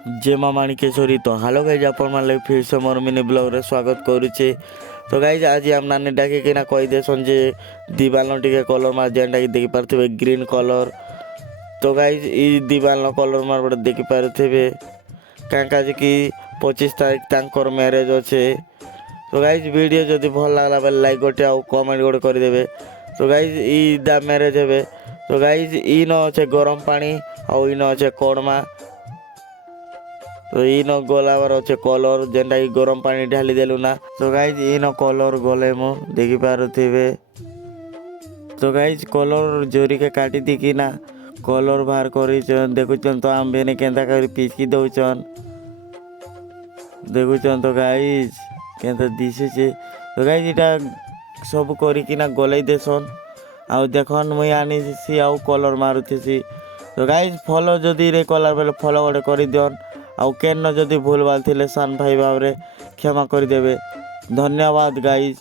जय माँ माणिकेश्वरी। तो हेलो गाइज आपण फिर से मोर मिनी ब्लॉग रे स्वागत करुचे। तो गाइज आज आम नानी डाकिना कही देसन जे दीवाल टे कलर मार जेनटा कि देखी पारे ग्रीन कलर। तो गाइज ई दीवाल कलर मार बड़े देखी पारे क्या कि 25 तारीख तंकर मैरेज अच्छे। तो गाइज वीडियो जदि भल लगला बेले लाइक गोटे आउ कमेंट गोटे करदेवे। तो गाइज ई दा मैरेज हे। तो गाइज इन अच्छे गरम पानी आउ इन अच्छे कड़मा। तो इन गलाबार अच्छे कलर जेनटा कि गरम पानी ढाली देलु ना। तो गाइज इन कलर गले मु देखी पारुथिबे। तो गाइज कलर जोरी के काटी दी ना कलर बाहर कर देखुचन। तो आम बेने केंता कर पिचकी दौचन देखुचन। तो गाइज केंता दिशुचे। तो गाइज इटा सब करिकिना गलई देसन आउ देखन मुई आनी आउ कलर मारुथेसी। तो गाइज फॉलो जदि रे कलर बेले फॉलो गोटे कर दियन आउ केन जदि भूल भाल थिले सान भाई भाव रे क्षमा कर देबे। धन्यवाद गाइज।